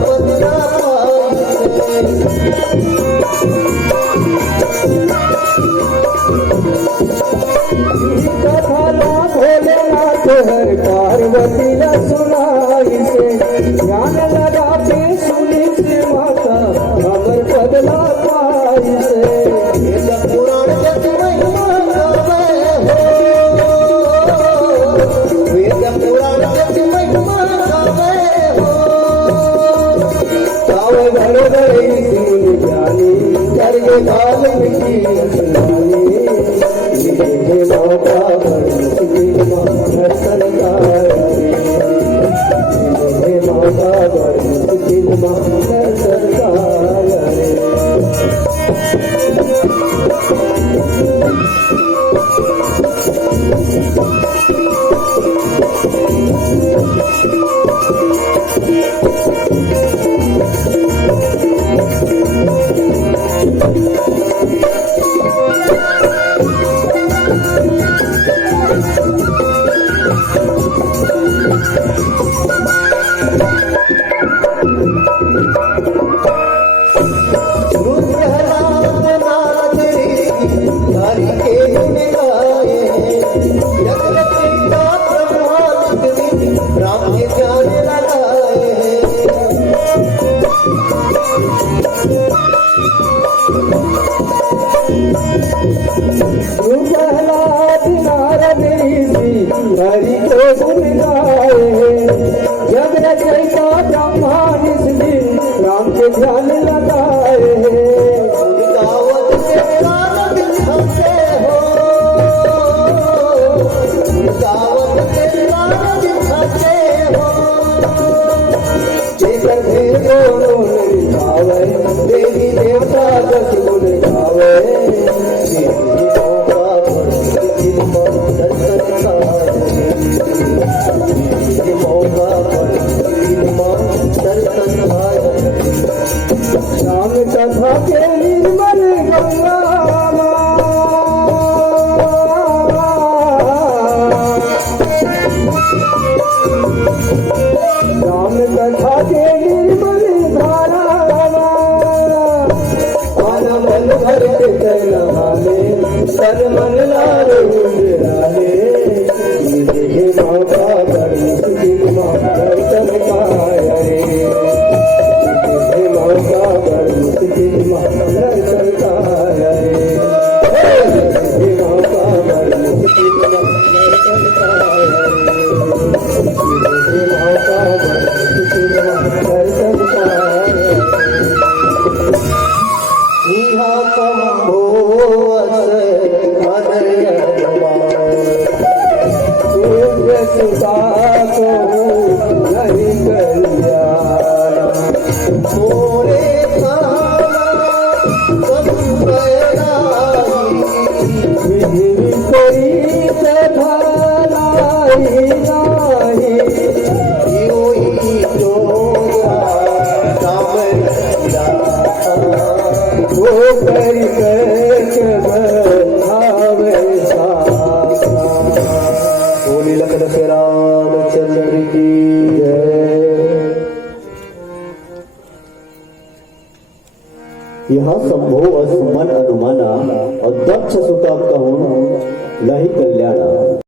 पदरा कथाला भोलेनाथ हर पार्वतीला सुनाई से ध्यान लगा के सुनी से माता अमर बदला पाई से वेद पुराण जग महिमा गावे हो वेद पुराण जग महिमा गावे हो ताव घर गई सिंह ज्ञानी करके काल मिट्टी सुनानी हे माता बरसती दर्शन हे माता बरसती दर्शन प्रहलाद नारद ऋषि हरि के गुण गाए जगत पिता ब्रह्मा राम के ध्यान लगाए प्रहलाद नारद ऋषि हरि को गुण गाए जग रचयिता ब्रह्मा निज दिन राम के ध्यान लगाए गावत के कान दिखाते हो गावत के कान दिखाते हो जेकर भेद दोनों निभावे देवी देवता दस गुण गावे राम कथा के निर्मल गंगा राम कथा के निर्मल धारा मन भर नहाने तन मन लारे हे माता बरसती दर्शन पाए हे माता बरसती दर्शन पाए हे माता बरसती दर्शन पाए हे माता बरसती दर्शन पाए इहा शंभो सूर्य सुता को नहीं कल्याण मोरे विधि विपरीत भलाई नाही वो करी भावे बोली लखन से रामचंद्र की जय। यहाँ संभो असुमन अनुमाना और दक्ष सुता कहूँ लही कल्याणा।